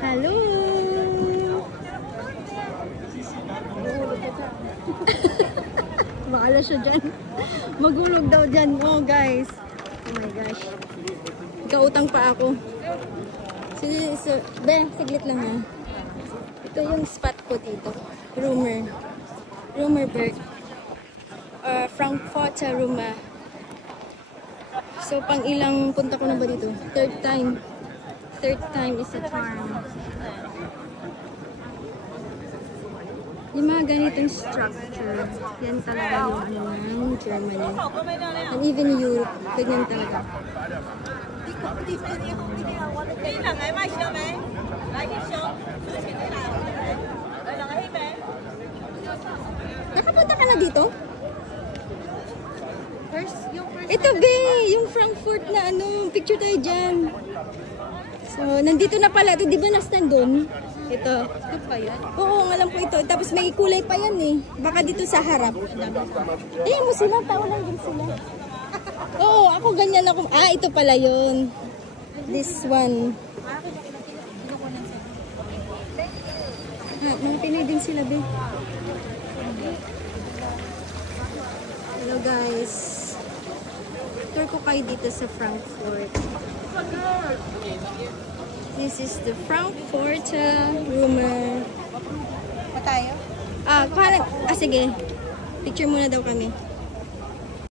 Hello! Bahala siya dyan. Magulog daw dyan. Oh guys. Oh my gosh. Ikautang pa ako. Sige, siglit lang ha. Ito yung spot ko dito. Rumorberg. Frankfurter Rumor. So, pang ilang punta ko na ba dito? Third time. Third time is a charm. Yung mga ganitong structure, yan talaga yung ng Germany. And even Europe, ganyan talaga. Nakapunta ka na dito? Ito be, yung Frankfurt na picture tayo dyan. So, nandito na pala ito, di ba na-stand doon? Ito. Ito pa yan? Oo, alam ko ito. Tapos may kulay pa yan eh. Baka dito sa harap. Ayan mo sila, tao lang din sila. Oo, ako ganyan ako. Ah, ito pala yun. This one. Mga Pinoy din sila, be. Hello guys. Tour ko kayo dito sa Frankfurt. This is the Frankfurter Rumor. Pa tayo? Sige. Picture muna daw kami.